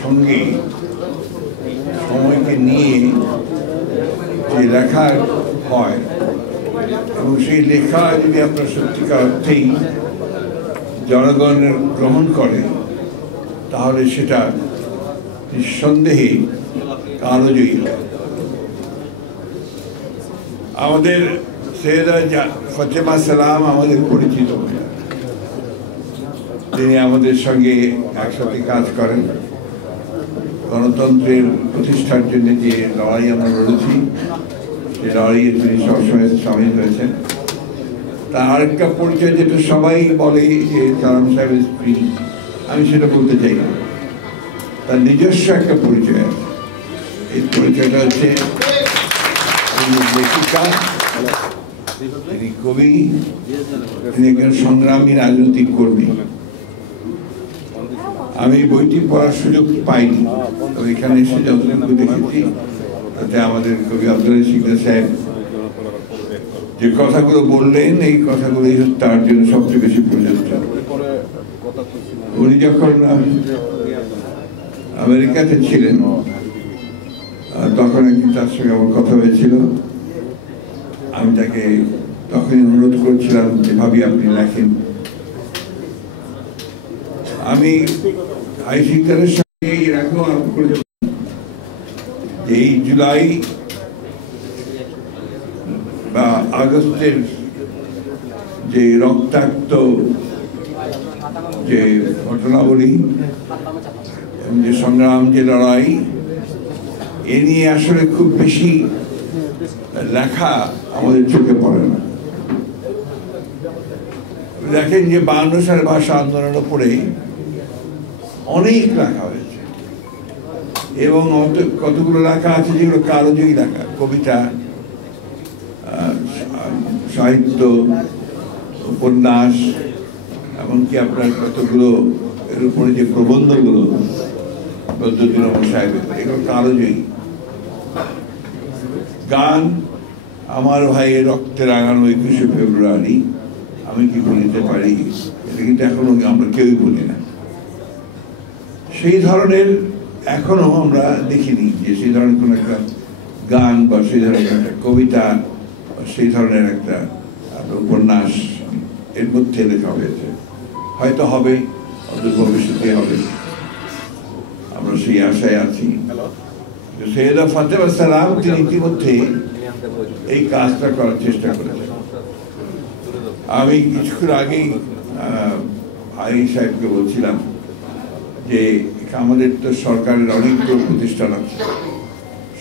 সঙ্গে সময়কে নিয়ে যে লেখা হয় এবং সেই লেখা যদি আপনার সত্যিকার অর্থেই জনগণের গ্রহণ করে তাহলে সেটা নিঃসন্দেহে কালজয়ী হয়। আমাদের সৈয়দা ফাতেমা সালাম আমাদের পরিচিত, তিনি আমাদের সঙ্গে একসাথে কাজ করেন। গণতন্ত্রের প্রতিষ্ঠার জন্য যে লড়াই আমরা লড়েছি সেই লড়াইয়ে তিনি সবসময় সামিল হয়েছেন। তার আরেকটা পরিচয় যেটা সবাই বলে যে সালাম সাহেবের স্ত্রী, আমি সেটা বলতে চাই না, তার নিজস্ব একটা পরিচয় আছে। এই পরিচয়টা হচ্ছে লেখিকা, তিনি কবি, তিনি একজন সংগ্রামী রাজনৈতিক কর্মী। আমি বইটি পড়ার সুযোগ পাইনি, তবে এখানে এসে যতটুকু দেখেছি তাতে আমাদের কবি আব্দুল সিকদার সাহেব যে কথাগুলো বললেন এই কথাগুলোই তার জন্য সবচেয়ে বেশি প্রযোজ্য। উনি যখন আমেরিকাতে ছিলেন তখন একদিন তার সঙ্গে আমার কথা হয়েছিল। আমি তাকে তখনই অনুরোধ করেছিলাম যে ভাবি আপনি লেখেন। আমি আইসিকারের সঙ্গে এর আগেও আলাপ করে এই জুলাই বা আগস্টের যে রক্তাক্ত যে ঘটনাবলী এবং যে সংগ্রাম, যে লড়াই, এ নিয়ে আসলে খুব বেশি লেখা আমাদের চোখে পড়ে না। দেখেন যে 52 সালের ভাষা আন্দোলনের উপরে অনেক লেখা হয়েছে এবং কতগুলো লেখা আছে যেগুলো কালজয়ী লেখা, কবিতা, সাহিত্য, উপন্যাস, এমনকি আপনার কতগুলো এর উপরে যে প্রবন্ধগুলো বদরুদ্দীন সাহেবের, এগুলো কালজয়ী। গান, আমার ভাইয়ের রক্তে রাঙানো 21শে ফেব্রুয়ারি আমি কি বলিতে পারি, এটা কিন্তু এখনো আমরা কেউই বলি না। সেই ধরনের এখনো আমরা দেখিনি যে সেই ধরনের কোনো একটা গান বা সেই ধরনের একটা কবিতা বা সেই ধরনের একটা উপন্যাস এর মধ্যে লেখা হয়েছে। হয়তো হবে, অদূর ভবিষ্যতে হবে, আমরা সেই আশায় আছি। সৈয়দা ফাতেমা সালাম তিনি ইতিমধ্যে এই কাজটা করার চেষ্টা করেছেন। আমি কিছুক্ষণ আগেই আলী সাহেবকে বলছিলাম যে আমাদের তো সরকারের অনেকগুলো প্রতিষ্ঠান আছে,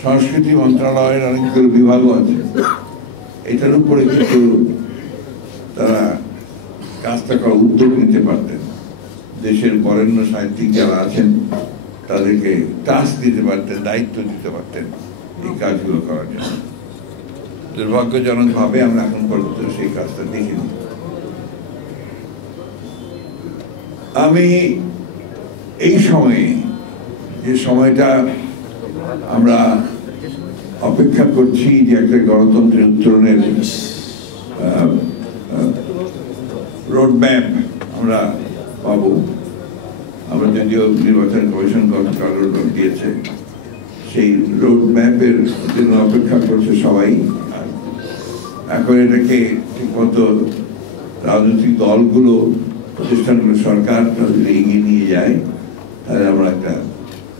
সংস্কৃতি মন্ত্রণালয়ের অনেকগুলো বিভাগও আছে, এটার উপরে কিন্তু তারা কাজটা করার উদ্যোগ নিতে পারতেন। দেশের বরেণ্য সাহিত্যিক যারা আছেন তাদেরকে টাস্ক দিতে পারতেন, দায়িত্ব দিতে পারতেন এই কাজগুলো করার জন্য। দুর্ভাগ্যজনকভাবে আমরা এখন পর্যন্ত সেই কাজটা দেখিনি। আমি এই সময়ে, যে সময়টা আমরা অপেক্ষা করছি যে একটা গণতন্ত্রের উত্তরণের রোডম্যাপ আমরা পাবো, আমরা যদিও নির্বাচন কমিশন গতকাল রোডম্যাপ দিয়েছে, সেই রোডম্যাপের জন্য অপেক্ষা করছে সবাই। এখন এটাকে ঠিকমতো রাজনৈতিক দলগুলো, প্রতিষ্ঠানগুলো, সরকার যদি এগিয়ে নিয়ে যায় তাহলে আমরা একটা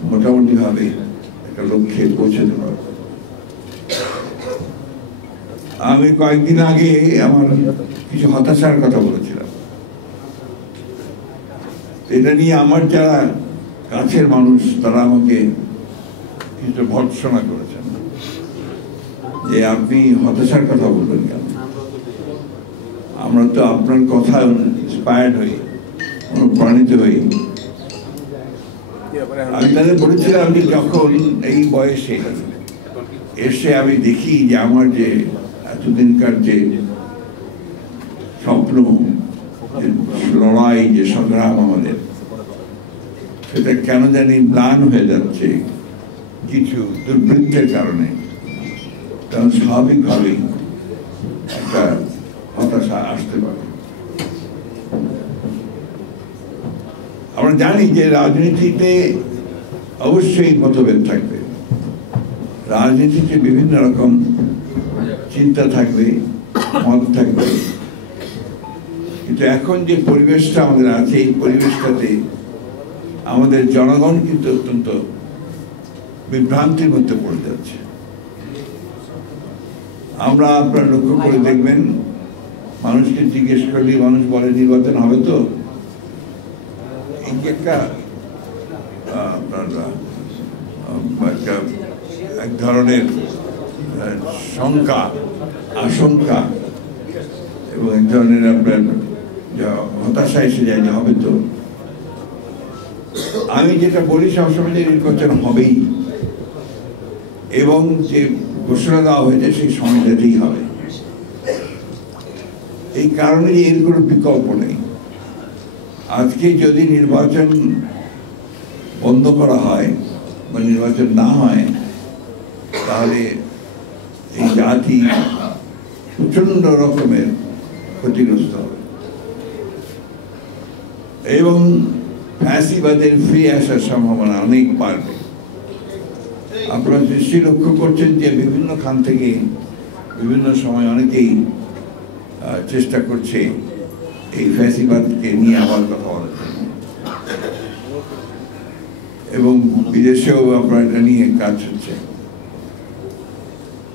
মোটামুটি ভাবে একটা লক্ষ্যে পৌঁছাতে পারব। আমি কয়েকদিন আগে আমার কিছু হতাশার কথা বলেছিলাম। এটা নিয়ে আমার যারা কাছের মানুষ তারা আমাকে কিছু ভর্ৎসনা করেছেন যে আপনি হতাশার কথা বলবেন কেন, আমরা তো আপনার কথা ইন্সপায়ার্ড হই, অনুপ্রাণিত হই। আমি তাদের বলেছিলাম যে যখন এই বয়সে এসে আমি দেখি যে আমার যে এতদিনকার যে স্বপ্ন, লড়াই, যে সংগ্রাম আমাদের, সেটা কেন জানি ম্লান হয়ে যাচ্ছে কিছু দুর্বৃত্তের কারণে, কারণ স্বাভাবিকভাবেই একটা হতাশা আসতে পারে। আমরা জানি যে রাজনীতিতে অবশ্যই মতভেদ থাকবে, রাজনীতিতে বিভিন্ন রকম চিন্তা থাকবে, মত থাকবে, কিন্তু এখন যে পরিবেশটা আমাদের আছে এই পরিবেশটাতে আমাদের জনগণ কিন্তু অত্যন্ত বিভ্রান্তির মধ্যে পড়ে যাচ্ছে। আমরা আপনারা লক্ষ্য করে দেখবেন, মানুষকে জিজ্ঞেস করলে মানুষ বলে নির্বাচন হবে তো। এই যে একটা এক ধরনের শঙ্কা, আশঙ্কা এবং এক ধরনের আপনার হতাশা এসে যায় যে হবে তো। আমি যেটা বলি সবসময় যে নির্বাচন হবেই, এবং যে ঘোষণা দেওয়া হয়েছে সেই সময়টাতেই হবে। এই কারণে যে এর কোনো বিকল্প নেই। আজকে যদি নির্বাচন বন্ধ করা হয় বা নির্বাচন না হয়, তাহলে এই জাতি প্রচন্ড রকমের ক্ষতিগ্রস্ত হবে এবং ফ্যাসিবাদের ফিরে আসার সম্ভাবনা অনেক বাড়বে। আপনারা নিশ্চয়ই লক্ষ্য করছেন যে বিভিন্ন খান থেকে বিভিন্ন সময় অনেকেই চেষ্টা করছে এই ফ্যাসিবাদকে নিয়ে আবার কথা বলার জন্য, এবং বিদেশেও আপনার এটা নিয়ে কাজ হচ্ছে।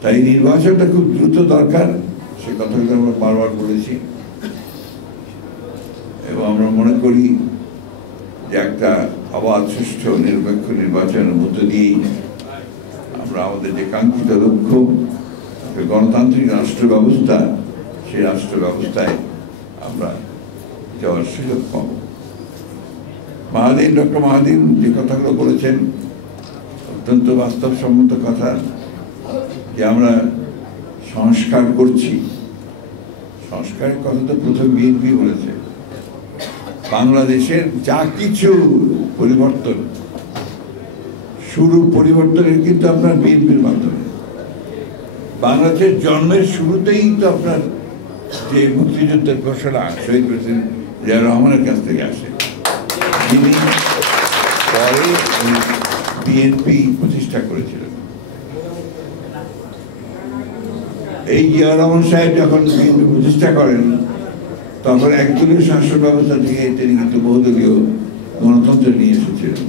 তাই নির্বাচনটা খুব দ্রুত দরকার, সে কথাটা আমরা বারবার বলেছি, এবং আমরা মনে করি যে একটা অবাধ সুষ্ঠু নিরপেক্ষ নির্বাচনের মধ্য দিয়েই আমরা আমাদের যে কাঙ্ক্ষিত লক্ষ্য গণতান্ত্রিক রাষ্ট্র ব্যবস্থা, সেই রাষ্ট্র ব্যবস্থায় আমরা যাওয়ার সুযোগ পাব। ডক্টর মাহাদিন যে কথাগুলো বলেছেন অত্যন্ত বাস্তবসম্মত কথা, যে আমরা সংস্কার করছি। সংস্কারের কথা তো প্রথম বিএনপি বলেছে। বাংলাদেশের যা কিছু পরিবর্তন, শুরু পরিবর্তনের কিন্তু আপনার বিএনপির মাধ্যমে। বাংলাদেশের জন্মের শুরুতেই তো আপনার যে মুক্তিযুদ্ধের ঘোষণা শহীদ প্রেসিডেন্ট জিয়া রহমানের কাছ থেকে আসে, যিনি পরে বিএনপি প্রতিষ্ঠা করেছিলেন। এই জিয়া রহমান সাহেব যখন বিএনপি প্রতিষ্ঠা করেন, তখন একদলীয় শাসন ব্যবস্থা থেকে তিনি কিন্তু বহুদলীয় গণতন্ত্র নিয়ে এসেছিলেন।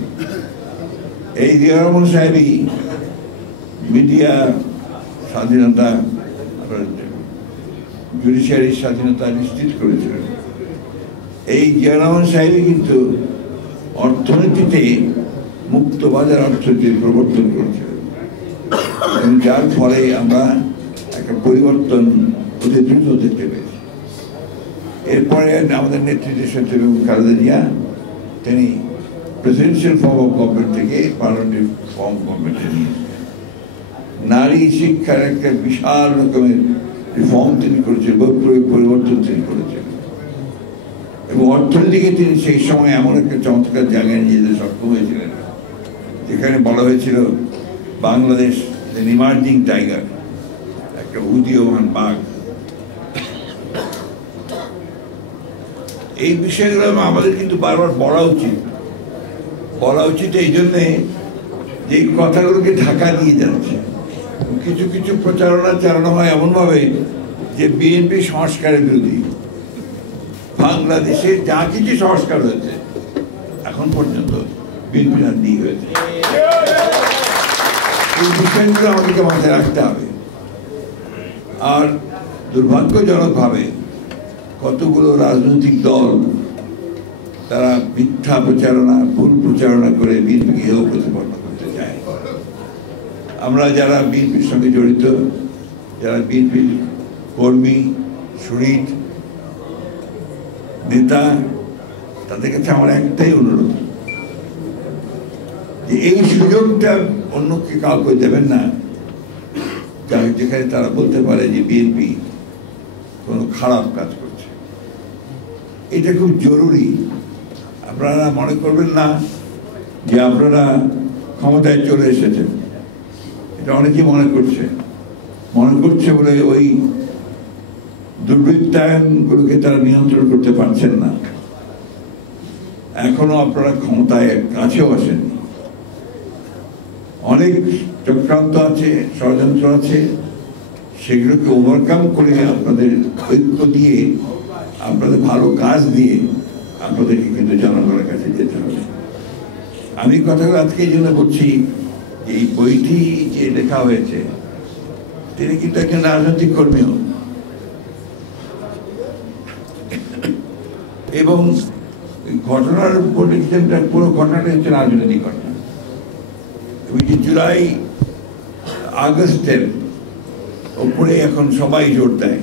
এই জিয়া রহমান সাহেবই মিডিয়া স্বাধীনতা, জুডিশিয়ারির স্বাধীনতা নিশ্চিত করেছিলেন। এই জিয়া রহমান সাহেবই কিন্তু অর্থনীতিতে মুক্ত বাজার অর্থনীতির প্রবর্তন করেছিলেন, যার ফলে আমরা একটা পরিবর্তন অতি দ্রুত দেখতে পেয়েছি। এরপরে আমাদের নেতৃত্বের সাথে খালেদা জিয়া, তিনি প্রেসিডেন্সিয়াল ফর্ম অফ গভর্নমেন্ট থেকে পার্লামেন্টারি ফর্ম গভর্নমেন্টে নিয়ে নারী শিক্ষার একটা বিশাল রকমের রিফর্ম তিনি করেছেন, পরিবর্তন তিনি করেছেন, এবং অর্থনীতিকে তিনি সেই সময় এমন একটা চমৎকার জায়গায় নিয়ে যেতে সক্ষম হয়েছিলেন, যেখানে বলা হয়েছিল বাংলাদেশ ইমার্জিং টাইগার, একটা উদীয়মান বাঘ। এই বিষয়গুলো আমাদের কিন্তু বারবার বলা উচিত এই জন্যে যে কথাগুলোকে ঢাকা দিয়ে যাচ্ছে। কিছু কিছু প্রচারণা চালানো হয় এমনভাবে যে বিএনপি সংস্কারের বিরোধী। বাংলাদেশে যা কিছু সংস্কার হয়েছে এখন পর্যন্ত বিএনপি হাত দিয়ে হয়েছে। এই বিষয়গুলো আমাদেরকে মাথায় রাখতে হবে। আর দুর্ভাগ্যজনকভাবে কতগুলো রাজনৈতিক দল তারা মিথ্যা প্রচারণা, ভুল প্রচারণা করে বিএনপিকে হেয় প্রতিপন্ন করতে চায়। আমরা যারা বিএনপির সঙ্গে জড়িত, যারা বিএনপির কর্মী, শহীদ নেতা, তাদের কাছে আমার একটাই অনুরোধ, যে এই সুযোগটা অন্যকে কাউকে দেবেন না যেখানে তারা বলতে পারে যে বিএনপি কোনো খারাপ কাজ করছে। এটা খুব জরুরি। আপনারা মনে করবেন না যে আপনারা ক্ষমতায় চলে এসেছেন, এটা অনেকেই মনে করছে বলে ওই দুর্বৃত্তায়নগুলোকে তারা নিয়ন্ত্রণ করতে পারছেন না। এখনো আপনারা ক্ষমতায় কাছেও আসেননি। অনেক চক্রান্ত আছে, ষড়যন্ত্র আছে, সেগুলোকে ওভারকাম করে আপনাদের ঐক্য দিয়ে, আপনাদের ভালো কাজ দিয়ে আপনাদেরকে কিন্তু জনগণের কাছে যেতে হবে। আমি কথাগুলো আজকে এই জন্য বলছি, এই বইটি যে লেখা হয়েছে, তিনি কিন্তু একজন রাজনৈতিক কর্মীও, এবং ঘটনার উপর লিখছেন, পুরো ঘটনাটা হচ্ছে রাজনৈতিক ঘটনা। জুলাই আগস্টের উপরে এখন সবাই জোর দেয়।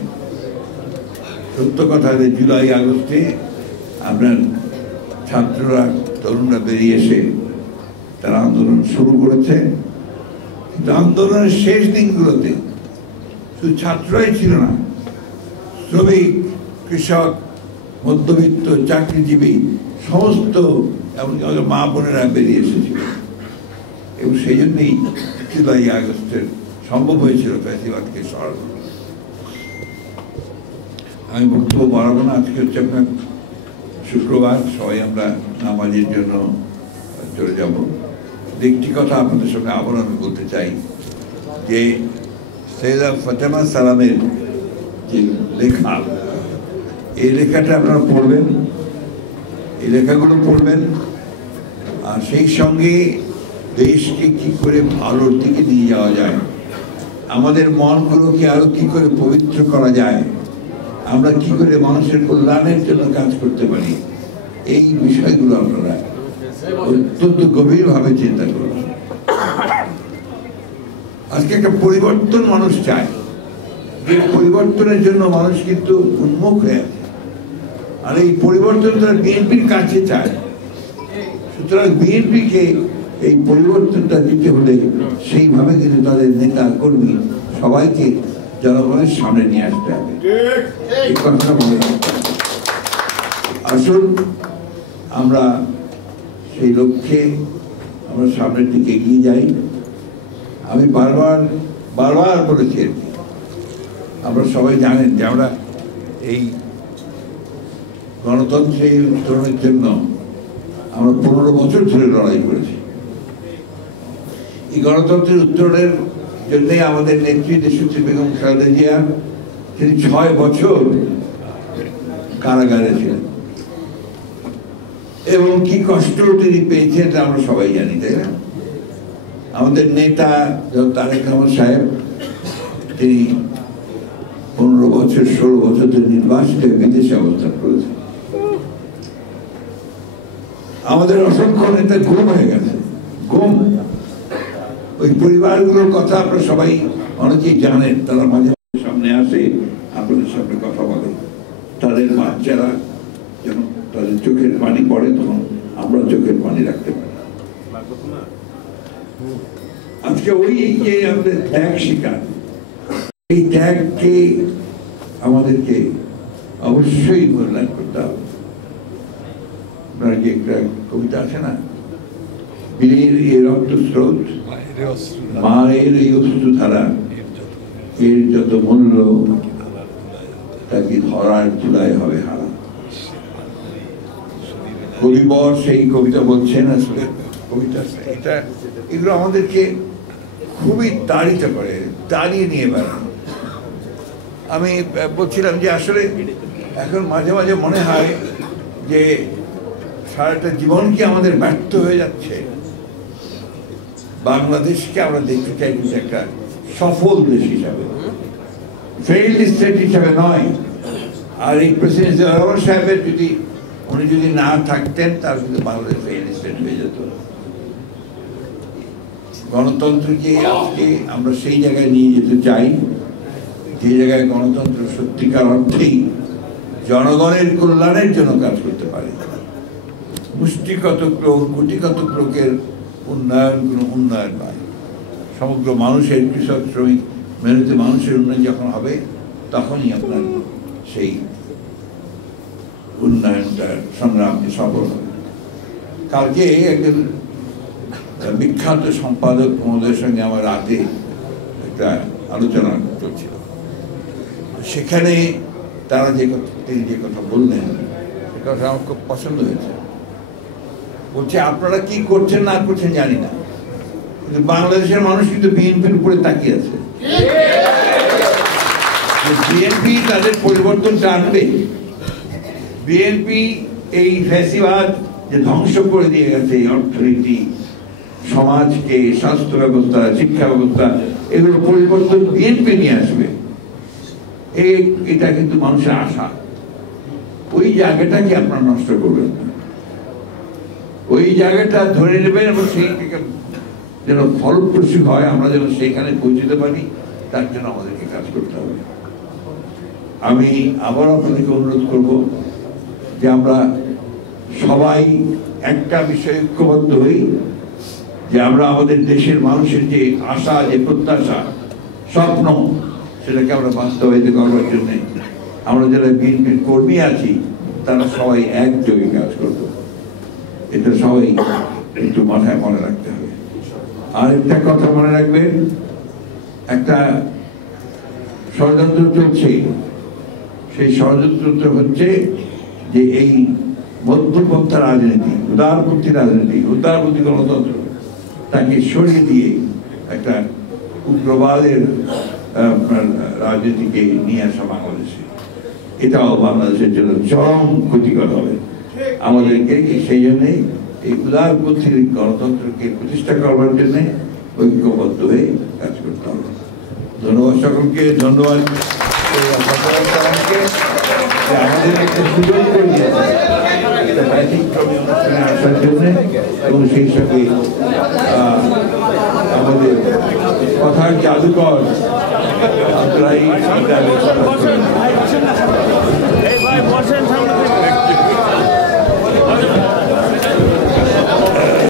সত্য কথা যে জুলাই আগস্টে আপনার ছাত্ররা, তরুণরা বেরিয়ে এসে তারা আন্দোলন শুরু করেছে, কিন্তু আন্দোলনের শেষ দিনগুলোতে শুধু ছাত্ররাই ছিল না, শ্রমিক, কৃষক, মধ্যবিত্ত, চাকরিজীবী সমস্ত, এমনকি আমাদের মা বোনেরা বেরিয়ে এসেছিল। এবং সেই জন্যই জুলাই আগস্টের সম্ভব হয়েছিল ফ্যাসিবাদকে সরানো। আমি বক্তব্য বাড়াবো না, আজকে হচ্ছে আপনার শুক্রবার, সবাই আমরা নামাজের জন্য চলে যাব। একটি কথা আপনাদের সঙ্গে আবার আমি বলতে চাই যে সৈয়দা ফাতেমা সালামের যে লেখা, এই লেখাটা আপনারা পড়বেন, এই লেখাগুলো পড়বেন, আর সেই সঙ্গে দেশকে কি করে ভালোর দিকে নিয়ে যাওয়া যায়, আমাদের মনগুলোকে আরো কি করে পবিত্র করা যায়, আমরা কি করে মানুষের কল্যাণের জন্য কাজ করতে পারি, এই বিষয়গুলো আপনারা অত্যন্ত গভীরভাবে চিন্তা করুন। আজকে একটা পরিবর্তন মানুষ চায়, যে পরিবর্তনের জন্য মানুষ কিন্তু উন্মুখ হয়ে আছে, আর এই পরিবর্তন তারা বিএনপির কাছে চায়। সুতরাং বিএনপিকে এই পরিবর্তনটা দিতে হলে সেইভাবে কিন্তু তাদের নেতা কর্মী সবাইকে জনগণের সামনে নিয়ে আসতে হবে। এই কথাটা মনে রাখতে হবে। আসুন আমরা সেই লক্ষ্যে আমরা সামনের দিকে এগিয়ে যাই। আমি বারবার বলেছি, আমরা সবাই জানেন যে আমরা এই গণতন্ত্রের উত্তরণের জন্য আমরা 15 বছর ধরে লড়াই করেছি। এই গণতন্ত্রের উত্তরণের জন্যে আমাদের নেত্রী দেশনেত্রী বেগম খালেদা জিয়া, তিনি 6 বছর কারাগারে ছিলেন, এবং কি কষ্ট তিনি পেয়েছেন আমরা সবাই জানি, তাই না? আমাদের নেতা তারেক রহমান সাহেব, তিনি 15 বছর 16 বছর ধরে নির্বাসিত বিদেশে অবস্থান করেছেন। আমাদের অসংখ্য নেতা গুম হয়ে গেছে, গুম। ওই পরিবারগুলোর কথা আপনারা সবাই অনেকেই জানেন, তারা মাঝে মাঝে সামনে আসে, আপনাদের সামনে কথা বলে। তাদের বাচ্চারা যেন তাদের চোখের পানি পড়ে, তখন আমরা চোখের পানি রাখতে পারি। আজকে ওই যে আমাদের ত্যাগ শিকার, এই ত্যাগকে আমাদেরকে অবশ্যই মূল্যায়ন করতে হবে। আপনার যে একটা কবিতা আছে না, বীরের এ রক্ত স্রোত, মায়ের এই অশ্রু ধারা, এর যত মূল্য তাকে ধরার চুলায় হবে হারা। কবিবর সেই কবিতা বলছেন, আসলে কবিতা এটা, এগুলো আমাদেরকে খুবই তাড়িত করে, দাঁড়িয়ে নিয়ে বেড়ানো। আমি বলছিলাম যে আসলে এখন মাঝে মাঝে মনে হয় যে সারাটা জীবন কি আমাদের ব্যর্থ হয়ে যাচ্ছে। বাংলাদেশকে আমরা দেখতে চাই কিন্তু একটা সফল দেশ হিসাবে, ফেইল্ড স্টেট হিসাবে নয়। আর এই প্রেসিডেন্ট জিয়াউর রহমান সাহেবের উনি যদি না থাকতেন, তার কিন্তু বাংলাদেশ ফেইল্ড স্টেট হয়ে যেত। গণতন্ত্রকে আজকে আমরা সেই জায়গায় নিয়ে যেতে চাই, যে জায়গায় গণতন্ত্র সত্যিকার অর্থেই জনগণের কল্যাণের জন্য কাজ করতে পারে। মুষ্টিগত লোক, কোটিগত লোকের উন্নয়ন কোনো উন্নয়ন নয়। সমগ্র মানুষের, কৃষক, শ্রমিক, মেহনতি মানুষের উন্নয়ন যখন হবে, তখনই আপনার সেই উন্নয়নটার সংগ্রামটি সফল হবে। কালকে একজন বিখ্যাত সম্পাদক মহোদয়ের সঙ্গে আমার রাতে একটা আলোচনা চলছিল। সেখানে তিনি যে কথা বললেন, সে কথা আমার খুব পছন্দ হয়েছে। বলছে আপনারা কি করছেন না করছেন জানি না, কিন্তু বাংলাদেশের মানুষ কিন্তু বিএনপির উপরে তাকিয়ে আছে। বিএনপি তাদের পরিবর্তন আনবে। বিএনপি এই ফ্যাসিবাদ যে ধ্বংস করে দিয়ে গেছে, অর্থনীতি, সমাজকে, স্বাস্থ্য ব্যবস্থা, শিক্ষা ব্যবস্থা, এগুলো পরিবর্তন বিএনপি নিয়ে আসবে, এটা কিন্তু মানুষের আশা। ওই জায়গাটাকে আপনারা নষ্ট করবেন না, ওই জায়গাটা ধরে নেবেন এবং সেইটাকে যেন ফলপ্রসূ হয়, আমরা যেন সেইখানে পৌঁছতে পারি, তার জন্য আমাদেরকে কাজ করতে হবে। আমি আবার আপনাদেরকে অনুরোধ করব যে আমরা সবাই একটা বিষয়ে ঐক্যবদ্ধ হই, যে আমরা আমাদের দেশের মানুষের যে আশা, যে প্রত্যাশা, স্বপ্ন, সেটাকে আমরা বাস্তবায়িত করবার জন্য আমরা যারা বিএনপির কর্মী আছি তারা সবাই একযোগে কাজ করবো। এটা সবাই একটু মাথায় মনে রাখতে হবে। আর একটা কথা মনে রাখবেন, একটা ষড়যন্ত্র চলছে। সেই ষড়যন্ত্র হচ্ছে যে এই মধ্যপন্থা রাজনীতি, উদারপন্থী রাজনীতি, উদারপন্থী গণতন্ত্র, তাকে সরিয়ে দিয়ে একটা উগ্রবাদের রাজনীতিকে নিয়ে আসা বাংলাদেশে, এটাও বাংলাদেশের জন্য চরম ক্ষতিকর হবে। আমাদেরকে সেই জন্যই এই উদারপন্থী গণতন্ত্রকে প্রতিষ্ঠা করবার জন্য ঐক্যবদ্ধ হয়ে কাজ করতে হবে। ধন্যবাদ সকলকে, ধন্যবাদ আমাদের একটা সুযোগ করে দিয়েছে একটা ব্যতিক্রমী অনুষ্ঠানে আসার জন্য, এবং সেই সঙ্গে আমাদের কথার জাদুকর আপনারা